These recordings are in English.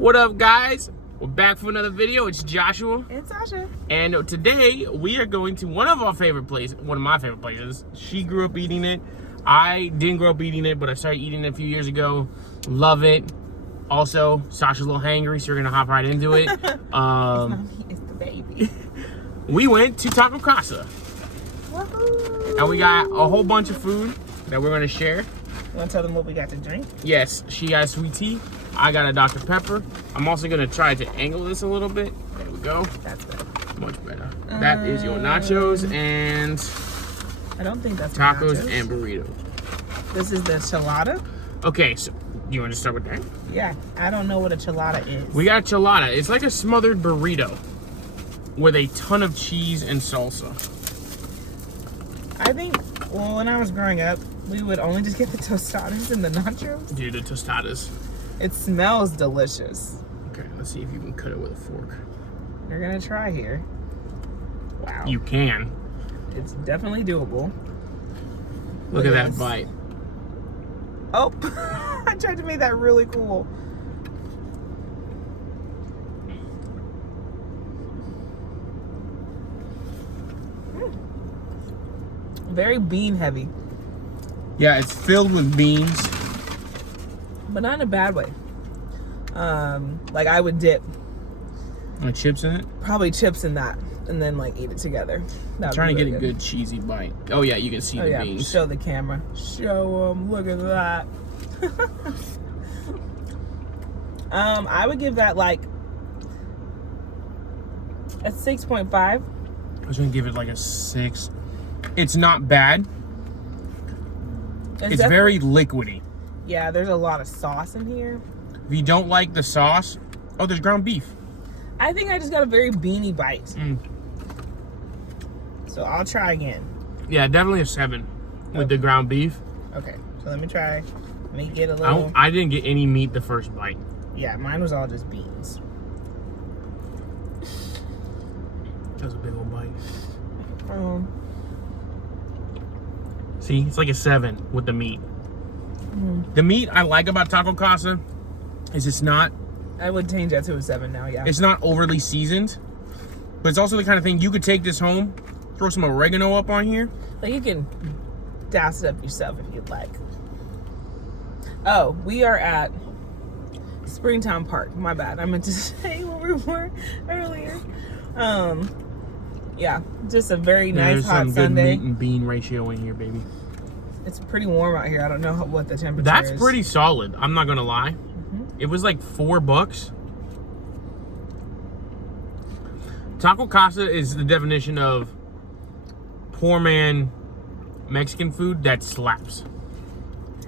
What up, guys? We're back for another video. It's Joshua and Sasha. And today we are going to one of my favorite places. She grew up eating it. I didn't grow up eating it, but I started eating it a few years ago. Love it. Also, Sasha's a little hangry, so we're gonna hop right into it. It's not me, it's the baby. We went to Taco Casa. Woohoo! And we got a whole bunch of food that we're gonna share. You wanna tell them what we got to drink? Yes, she got a sweet tea. I got a Dr. Pepper. I'm also gonna try to angle this a little bit. There we go. That's better. Much better. That is your nachos and I don't think that's tacos nachos. and burrito. This is the chelada? Okay, so you want to start with that? Yeah, I don't know what a chelada is. We got chelada. It's like a smothered burrito with a ton of cheese and salsa. I think, well, when I was growing up, we would only just get the tostadas and the nachos. Dude, the tostadas. It smells delicious. Okay, let's see if you can cut it with a fork. We're gonna try here. Wow. You can. It's definitely doable. Look at that bite. Oh, I tried to make that really cool. Very bean heavy. Yeah, it's filled with beans. But not in a bad way. Like I would dip Like chips in it? probably chips in that and then like eat it together. I'm trying to get a good cheesy bite. Oh yeah, you can see the beans. Show the camera. Show them. Look at that. I would give that like a 6.5. I was gonna give it like a 6. It's not bad. It's very liquidy. Yeah, there's a lot of sauce in here. If you don't like the sauce, oh, there's ground beef. I think I just got a very beany bite. Mm. So I'll try again. Yeah, definitely a 7 with the ground beef. Okay, so let me try. Let me get a little. I didn't get any meat the first bite. Yeah, mine was all just beans. That was a big old bite. Um, See, it's like a 7 with the meat. mm. The meat I like about Taco Casa is it's not I would change that to a 7 now, yeah. it's not overly seasoned, but it's also the kind of thing you could take this home, throw some oregano up on here. Like you can douse it up yourself if you'd like. Oh, we are at Springtown Park. My bad. I meant to say where we were earlier. Yeah, just a very nice There's hot some Sunday. good meat and bean ratio in here, baby. It's pretty warm out here. I don't know what the temperature That's is. pretty solid. I'm not gonna lie. It was like $4. Taco Casa is the definition of poor man Mexican food that slaps.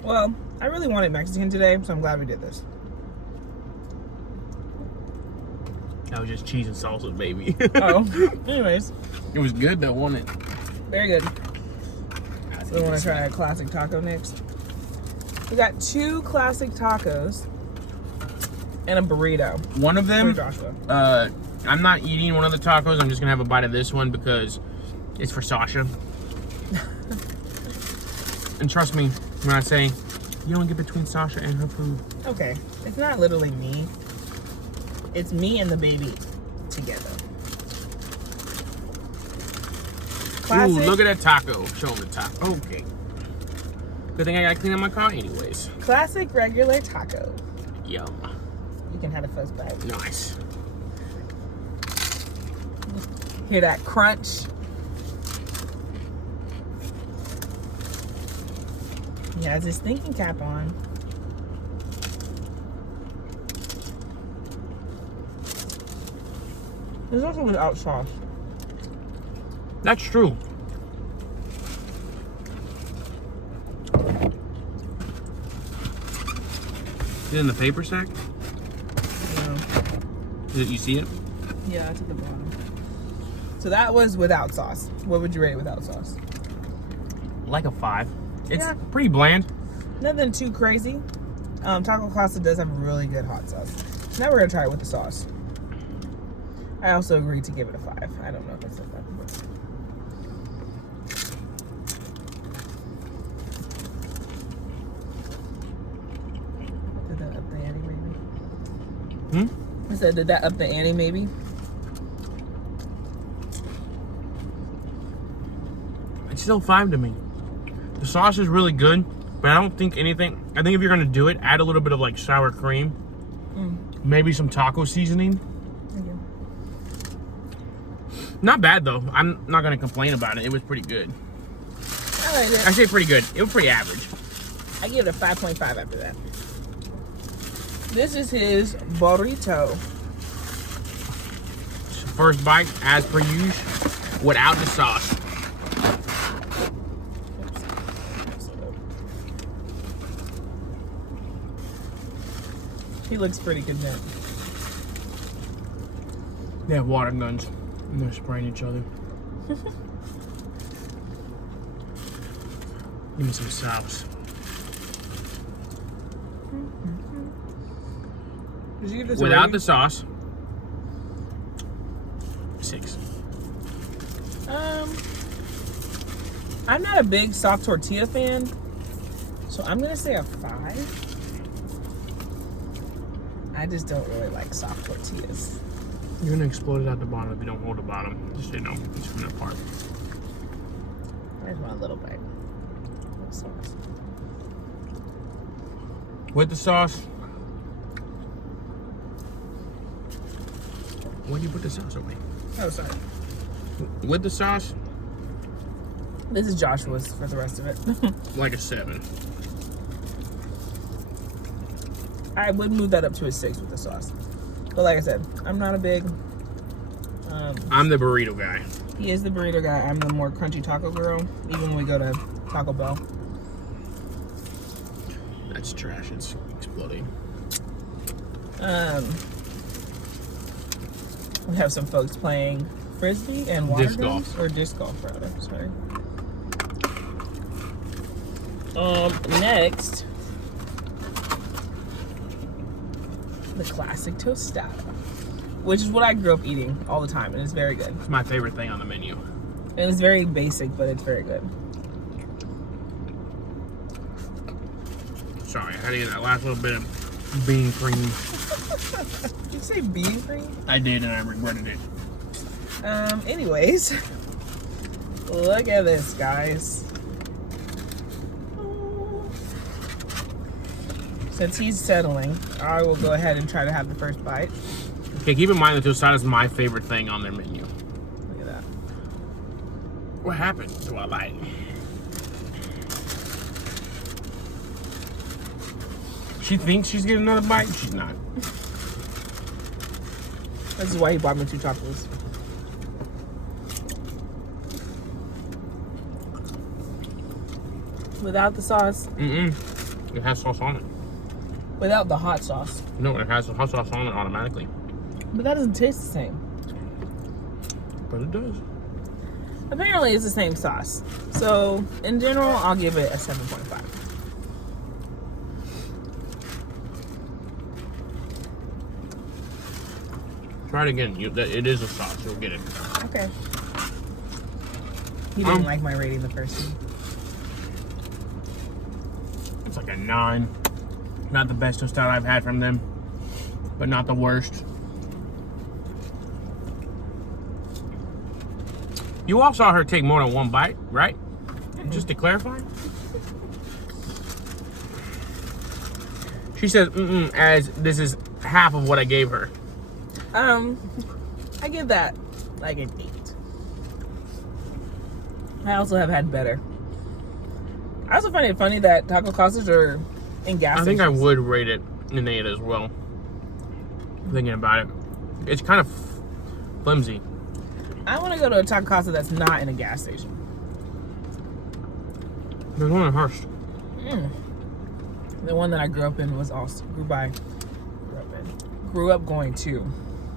Well, I really wanted Mexican today, so I'm glad we did this. That was just cheese and salsa, baby. Oh, anyways. It was good though, wasn't it? Very good. So we want to try a classic taco next. We got 2 classic tacos and a burrito. One of them, For Joshua. I'm not eating one of the tacos. I'm just gonna have a bite of this one because it's for Sasha. And trust me when I say you don't get between Sasha and her food. Okay, it's not literally me. It's me and the baby together. Classic. Ooh, look at that taco. Show them the taco. Okay. Good thing I gotta clean up my car anyways. Classic regular taco. Yum. You can have the first bite. Nice. Hear that crunch? He has his thinking cap on. There's also without sauce. That's true. Is it in the paper sack? You see it? Yeah, it's at the bottom. So that was without sauce. What would you rate it without sauce? Like a 5. It's Yeah. pretty bland. Nothing too crazy. Taco Casa does have really good hot sauce. Now we're gonna try it with the sauce. I also agreed to give it a 5. I don't know if I said that before. Did that up the ante, maybe? I said, did that up the ante maybe? It's still 5 to me. The sauce is really good, but I don't think anything. I think if you're gonna do it, add a little bit of like sour cream, maybe some taco seasoning. Thank you. Not bad though. I'm not gonna complain about it. It was pretty good. I like it. I say pretty good. It was pretty average. I give it a 5.5 after that. This is his burrito. First bite, as per usual, without the sauce. He looks pretty content. They have water guns and they're spraying each other. Give me some sauce. Did you give this a Without rating? the sauce, 6. I'm not a big soft tortilla fan, so I'm gonna say a 5. I just don't really like soft tortillas. You're gonna explode it out the bottom if you don't hold the bottom. Just so you know, it's coming apart. There's one little bite. Little sauce. With the sauce. Where do you put the sauce away? Oh, sorry. With the sauce, This is Joshua's for the rest of it. like a 7. I would move that up to a 6 with the sauce. But like I said, I'm not a big... I'm the burrito guy. he is the burrito guy. I'm the more crunchy taco girl, even when we go to Taco Bell. That's trash. It's exploding. We have some folks playing frisbee and water Disc games, golf. or disc golf rather. Sorry. Next, the classic tostada, which is what I grew up eating all the time, and it's very good. It's my favorite thing on the menu. And it's very basic, but it's very good. Sorry, I had to get that last little bit of bean cream. Did you say bean cream? I did, and I regretted it. Anyways, look at this, guys. Since he's settling, I will go ahead and try to have the first bite. Okay, keep in mind that tostada is my favorite thing on their menu. Look at that. What happened to our light? She thinks she's getting another bite. She's not. This is why he bought me 2 chocolates. Without the sauce, It has sauce on it. without the hot sauce. No, it has hot sauce on it automatically. But that doesn't taste the same. But it does. Apparently it's the same sauce. So, in general, I'll give it a 7.5. Try it again. It is a sauce. You'll get it. Okay. He didn't like my rating the first time. It's like a 9. Not the best tostada I've had from them, but not the worst. You all saw her take more than 1 bite, right? Just to clarify. She says, as this is half of what I gave her. I give that like an 8. I also have had better. I also find it funny that taco casas are in gas I think I stations. would rate it an 8 as well. Thinking about it. It's kind of flimsy. I want to go to a taco casa that's not in a gas station. There's one in Hearst. The one that I grew up in was also grew up going to.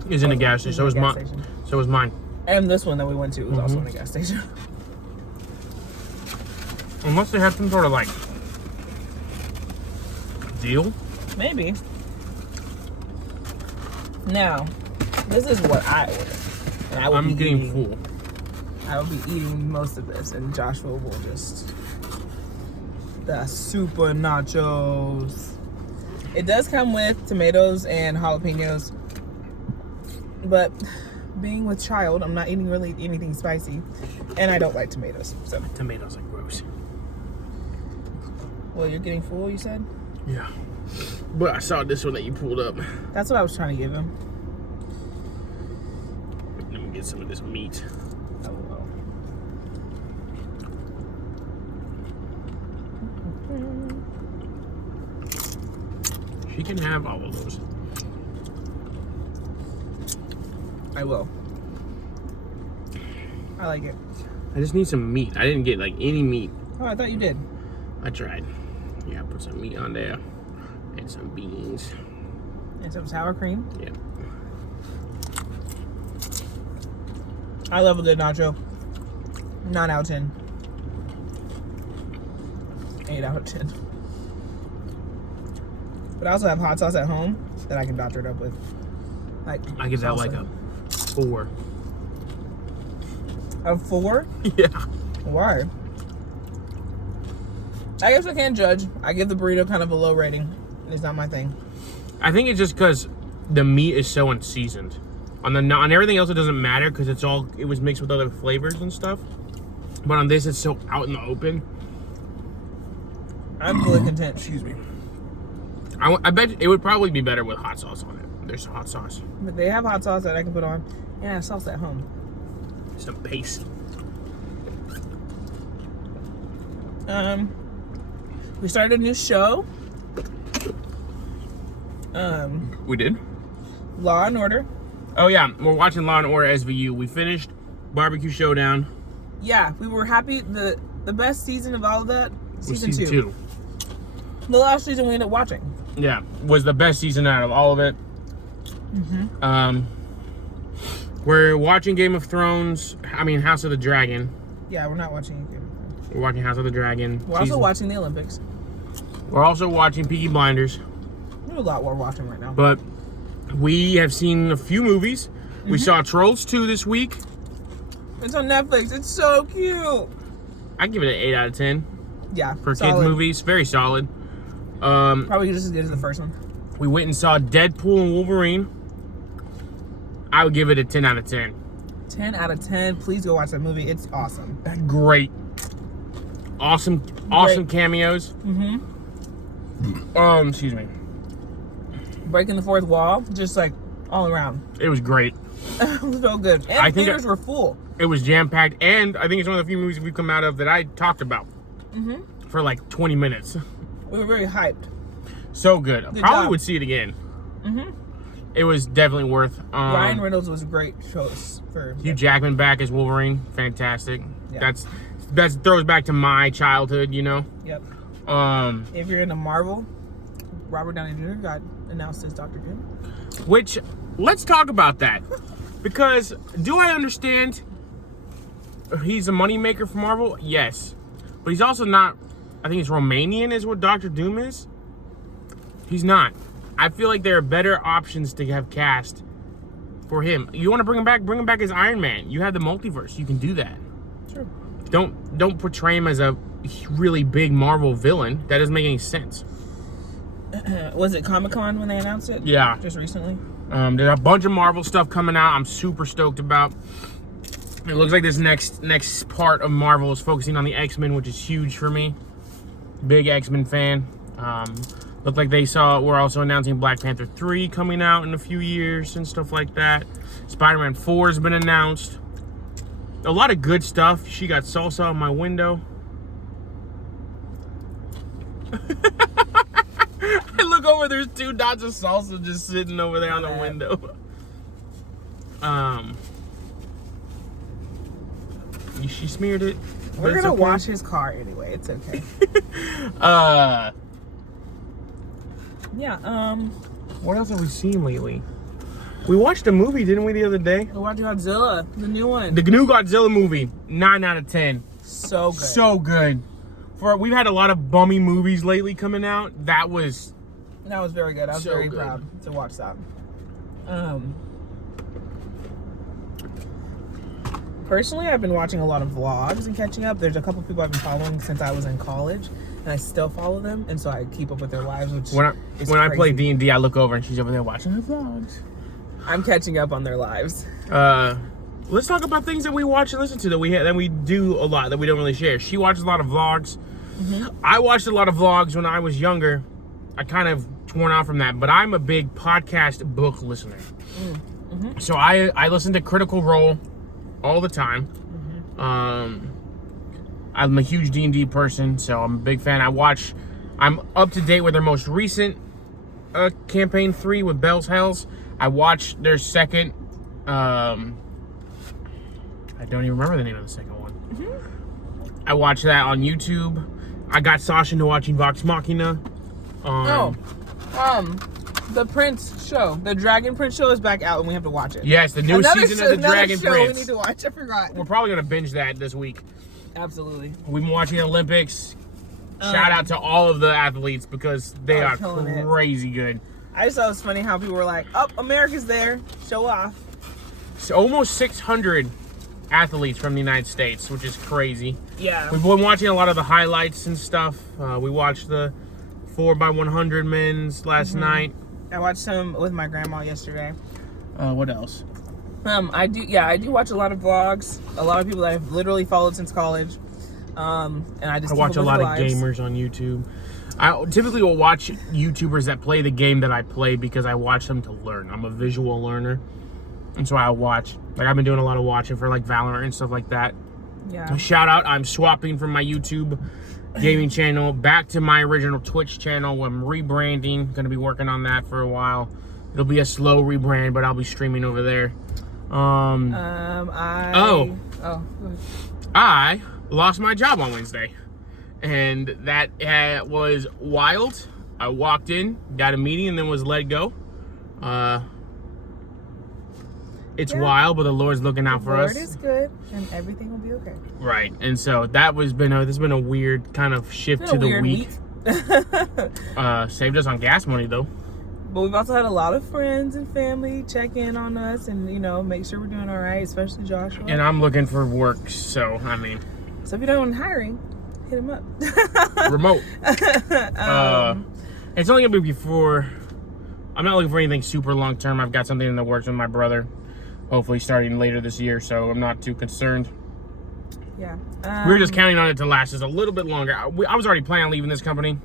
Is in a gas station. So was mine. So was mine. And this one that we went to was also in a gas station. Unless they have some sort of like deal. Maybe. Now, this is what I ordered. And I will I'm be getting eating, full. I will be eating most of this, and Joshua will just the super nachos. It does come with tomatoes and jalapenos, but being with child, I'm not eating really anything spicy, and I don't like tomatoes. So Tomatoes are gross. well, you're getting full, you said? Yeah. But I saw this one that you pulled up. That's what I was trying to give him. Let me get some of this meat. Oh, well. She can have all of those. I will. I like it. I just need some meat. I didn't get like any meat. Oh, I thought you did. I tried. Yeah, put some meat on there and some beans. And some sour cream. Yeah. I love a good nacho. 9 out of 10. 8 out of 10. But I also have hot sauce at home that I can doctor it up with. Like I give that salsa. like a 4. A 4? Yeah. Why? I guess I can't judge. I give the burrito kind of a low rating. It's not my thing. I think it's just because the meat is so unseasoned. On everything else, it doesn't matter because it was mixed with other flavors and stuff. But on this, it's so out in the open. I'm fully content. Excuse me. I bet it would probably be better with hot sauce on it. There's hot sauce. But they have hot sauce that I can put on. And I have sauce at home. Some paste. We started a new show. We did? Law and Order. Oh, yeah. We're watching Law & Order SVU. We finished Barbecue Showdown. Yeah, we were happy. The best season of all of that, season 2. 2. The last season we ended up watching. Yeah. Was the best season out of all of it. We're watching Game of Thrones. House of the Dragon. Yeah, we're not watching it. We're watching House of the Dragon. We're also watching the Olympics. We're also watching Peaky Blinders. There's a lot we're watching right now. But we have seen a few movies. We saw Trolls 2 this week. It's on Netflix. It's so cute. I give it an 8 out of 10 Yeah, for solid. kids movies. Very solid. Probably just as good as the first one. We went and saw Deadpool and Wolverine. I would give it a 10 out of 10. 10 out of 10. Please go watch that movie. It's awesome. Great. Awesome cameos. Excuse me. Breaking the fourth wall, just like all around. It was great. It felt good. And I think theaters were full. It was jam-packed, and I think it's one of the few movies we've come out of that I talked about for like 20 minutes. We were very hyped. So good. Good Probably job. would see it again. It was definitely worth. Ryan Reynolds was a great choice for Hugh Jackman back as Wolverine, fantastic. Yeah. That throws back to my childhood, you know. Yep. Um, If you're into Marvel, Robert Downey Jr. got announced as Dr. Doom. which let's talk about that because do I understand? He's a moneymaker for Marvel, yes, but he's also not. I think it's Romanian, is what Dr. Doom is. He's not. I feel like there are better options to have cast for him. You want to bring him back? Bring him back as Iron Man. You have the multiverse. You can do that. Sure. Don't portray him as a really big Marvel villain. That doesn't make any sense. Was it Comic-Con when they announced it? Yeah. Just recently? There's a bunch of Marvel stuff coming out. I'm super stoked about. It looks like this next part of Marvel is focusing on the X-Men, which is huge for me. Big X-Men fan. Looked like we're also announcing Black Panther 3 coming out in a few years and stuff like that. Spider-Man 4 has been announced. A lot of good stuff. She got salsa on my window. I look over, there's 2 dots of salsa just sitting over there on the window. She smeared it. We're gonna wash his car anyway. It's okay. Yeah, What else have we seen lately? We watched a movie, didn't we, the other day? we watched Godzilla, the new one. The new Godzilla movie, 9 out of 10. So good. So good. We've had a lot of bummy movies lately coming out. That was very good. I was so very good. proud to watch that. Personally, I've been watching a lot of vlogs and catching up. There's a couple people I've been following since I was in college. and I still follow them, and so I keep up with their lives. Which When I play crazy. D&D, I look over and she's over there watching her vlogs. I'm catching up on their lives. Let's talk about things that we watch and listen to that we do a lot that we don't really share. She watches a lot of vlogs. I watched a lot of vlogs when I was younger. I kind of torn out from that, but I'm a big podcast book listener. So I listen to Critical Role all the time. I'm a huge D&D person, so I'm a big fan. I'm up to date with their most recent campaign 3 with Bell's Hells. I watched their second. I don't even remember the name of the second one. I watched that on YouTube. I got Sasha into watching Vox Machina. The Prince show, the Dragon Prince show is back out, and we have to watch it. Yes, the new season of the Dragon show Prince. We need to watch. I forgot. We're probably gonna binge that this week. Absolutely. We've been watching the Olympics. Shout out to all of the athletes because they are crazy good. I just thought it was funny how people were like, "Oh, America's there, show off." So almost 600 athletes from the United States, which is crazy. Yeah. We've been watching a lot of the highlights and stuff. We watched the 4x100 men's last night. I watched some with my grandma yesterday. What else? I do watch a lot of vlogs. A lot of people that I've literally followed since college. And I just I watch a lot of gamers on YouTube. I typically will watch YouTubers that play the game that I play because I watch them to learn. I'm a visual learner. And so I watch. Like, I've been doing a lot of watching for, like, Valorant and stuff like that. Yeah. Shout out, I'm swapping from my YouTube gaming channel back to my original Twitch channel. I'm rebranding. Going to be working on that for a while. It'll be a slow rebrand, but I'll be streaming over there. I lost my job on Wednesday. And that was wild. I walked in, got a meeting, and then was let go. It's wild, but the Lord's looking out for us. The Lord is good, and everything will be okay. Right, and so that this has been a weird kind of shift to the week. Saved us on gas money though. But we've also had a lot of friends and family check in on us, and make sure we're doing all right, especially Joshua. And I'm looking for work, so I mean. So if you don't want hiring, hit him up. Remote. It's only gonna be before. I'm not looking for anything super long term. I've got something in the works with my brother. Hopefully starting later this year, so I'm not too concerned. Yeah. We're just counting on it to last us a little bit longer. I was already planning on leaving this company.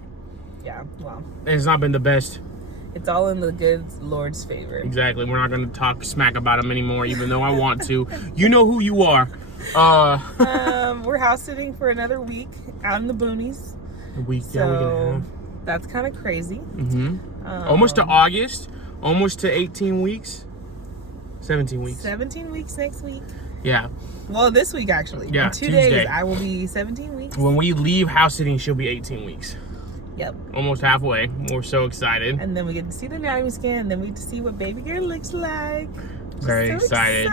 Yeah, well. And it's not been the best. It's all in the good Lord's favor. Exactly. We're not going to talk smack about him anymore, even though I want to. You know who you are. We're house sitting for another week out in the boonies. Week and a half. That's kind of crazy. Almost to August. Almost to 18 weeks. 17 weeks. 17 weeks next week. Yeah. Well, this week actually. Yeah, in 2 Tuesday. days, I will be 17 weeks. When we leave house sitting, she'll be 18 weeks. Yep. Almost halfway. We're so excited. And then we get to see the anatomy scan, and then we get to see what baby girl looks like. Very so excited.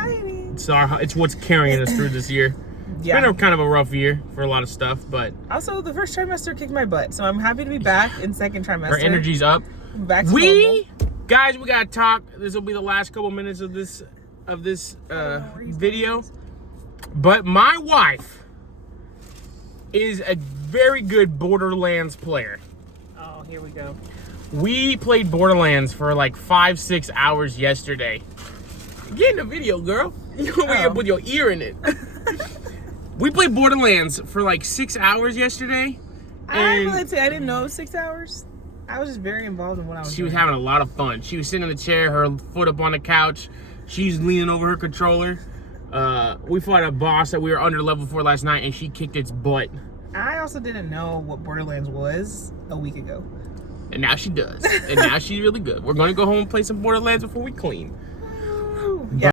Exciting. It's what's carrying us through this year. Yeah. It's been kind of a rough year for a lot of stuff, but also the first trimester kicked my butt, so I'm happy to be back in second trimester. our energy's up. Back to normal. Guys, we gotta talk. This will be the last couple minutes of this video. But my wife is a very good Borderlands player. Oh, here we go. We played Borderlands for like 5-6 hours yesterday. Get in the video, girl. You over here with your ear in it. We played Borderlands for like 6 hours yesterday. I didn't know it was 6 hours. I was just very involved in what I was doing. She was having a lot of fun. She was sitting in the chair, her foot up on the couch. She's leaning over her controller. We fought a boss that we were under level 4 last night, and she kicked its butt. I also didn't know what Borderlands was a week ago. And now she does. And now she's really good. We're going to go home and play some Borderlands before we clean.